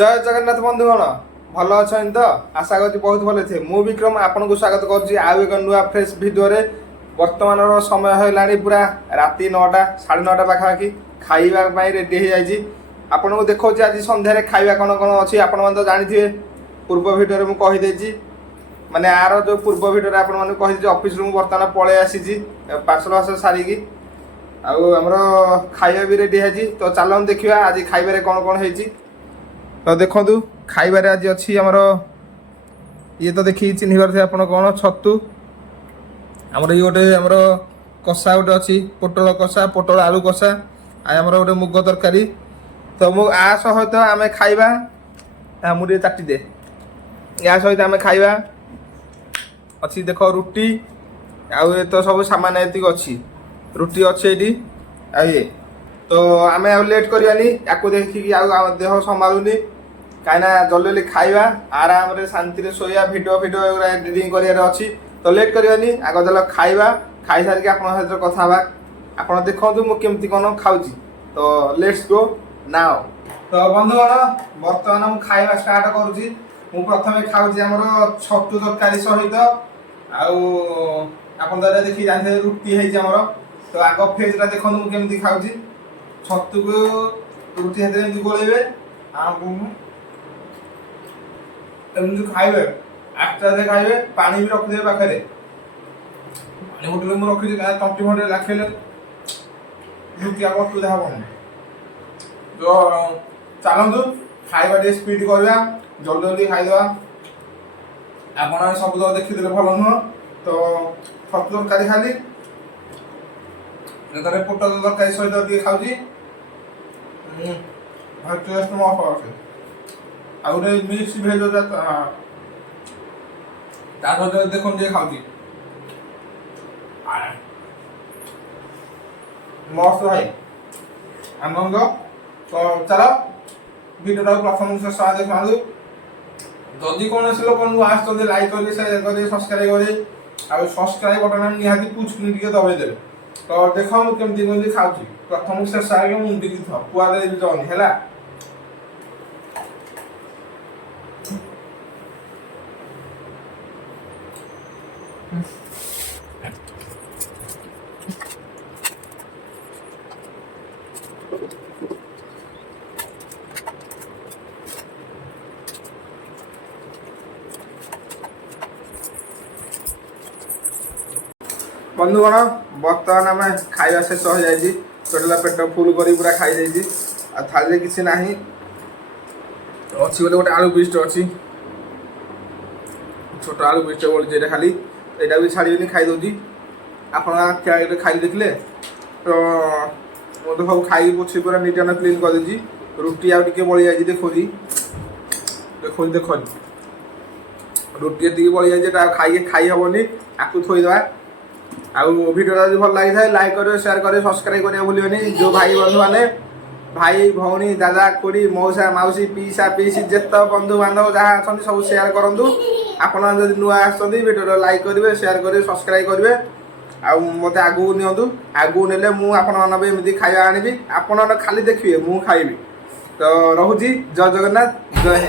जय जगन्नाथ बंधुगण भल अच्छा तो आशा कर बहुत भले थे मु विक्रम आपन को स्वागत कर आउ एक नुआ फ्रेश भिडियो वर्तमान समय है पूरा राति 9टा 9:30 पाखापाखि खाइबा रेडी हो जाए आपन को देखा आज संध्यारे खाइबा कौन कौन अच्छी आपण तो जानी पूर्व भिडियो मुझे कहीदे माने आर जो पूर्व भिडियो आपने कहीदे ऑफिस रु बर्तमान पलि आसी पार्सल वार्सल सारिकी आमर खाइबा भी रेडी है तो चलो देखा आज खाइबार कौन कौन है तो देखु खाइबार आज अच्छी आमर ये तो देखिए चिन्ह पारे आप कौन छतु आमर ये गोटे आमर कषा गोटे अच्छी पोटल कषा पोटल आलू कषा आमर गोटे मुग तरकारी तो मु आ सहित आम खाइबा मुझे चाटी दे या सहित आम खाइबा अच्छी देख रुटी आउ ये तो सब सामान एतिक अच्छी रुटी अच्छी ये ये तो आम लेट करवानी या देखिकी देह संभालुनी कहीं जल्दी जल्दी खाइबा आराम रे शांति शोया भिडियो भिडियो एडिटिंग करार अच्छी तो लेट करवानी आग चल खाइबा खाई सारिक आप कथा आप देखु मुझे कौन खाऊँ तो लेट्स गो नाउ तो बंधुगण बर्तमान मुझे खाइबा स्टार्ट करुँची मु प्रथम खाऊँ आमर छतु तरकारी सहित आप देखिए जानते रुटी है तो आग फेजटा देखो मुझे खाऊँ छतु को रुटी हाथ गोलेबे एमती खाइबे आस्ते आस्ते खाइबे पानी भी रखिदे पाखे पानी बोतल मुझे रखी तंटी फंटे लाखेले रुटी आग असुविधा हेनी तो चलतु खाइबा टे स्पीड करवा जल्दी जल्दी खाईदे आप सब तो देखीदे भल नुह तो छतु तरकारी खाली पोटल तरकारी सहित खाऊँ टेस्ट मस्त अच्छे आ गए मिक्स भेज देख खाऊँ मस्त भाई आनंद तो चलो भिडियो प्रथम शेष देखा जदि कौन लोक आसते लाइक करेंगे शेयर करेंगे सब्सक्राइब करेंगे आ सब्सक्राइब बटन निहाती पुछ टे दबाईदेवे तो देख मुझे खाऊँ प्रथम शेष आगे मुंडी पुआदे भी जाऊनी है बंधुगण बर्तमान आम खाଇବା शेष हो जाए टोटल पेट फुल कर पूरा खाई थाली किसी ना अच्छी गोटे आलू पीस्ट अच्छी छोट आलू पीस्ट बोलते खाली यहाँ भी छाड़ी खाईदे आप खाई देखिले तो मुझे सब खाई पोछी पूरा नीट एंड क्लीन करदे रुटी आउ टे बड़ी जाए देखो देखो देख रुटी ये बड़ी जाए खाई हेनी आपको थोईदे आउ भिडियो भल लगी था लाइक करें शेयर करें सब्सक्राइब करें भूलिए जो भाई बंधु मैंने भाई भौणी दादा खुड़ी मौसा मौसी पीसा पीसी जित बंधु बांधव जहाँ अच्छा सब शेयर करूँ आपड़ नुआ आडियो लाइक करेंगे शेयर करेंगे सब्सक्राइब करेंगे आ मत आगू नियंतु आगू नेले मुझे खाଇବା आनिबी आपण खाली देखिए मु खाइबी तो रहुची जय जगन्नाथ जय हिंद।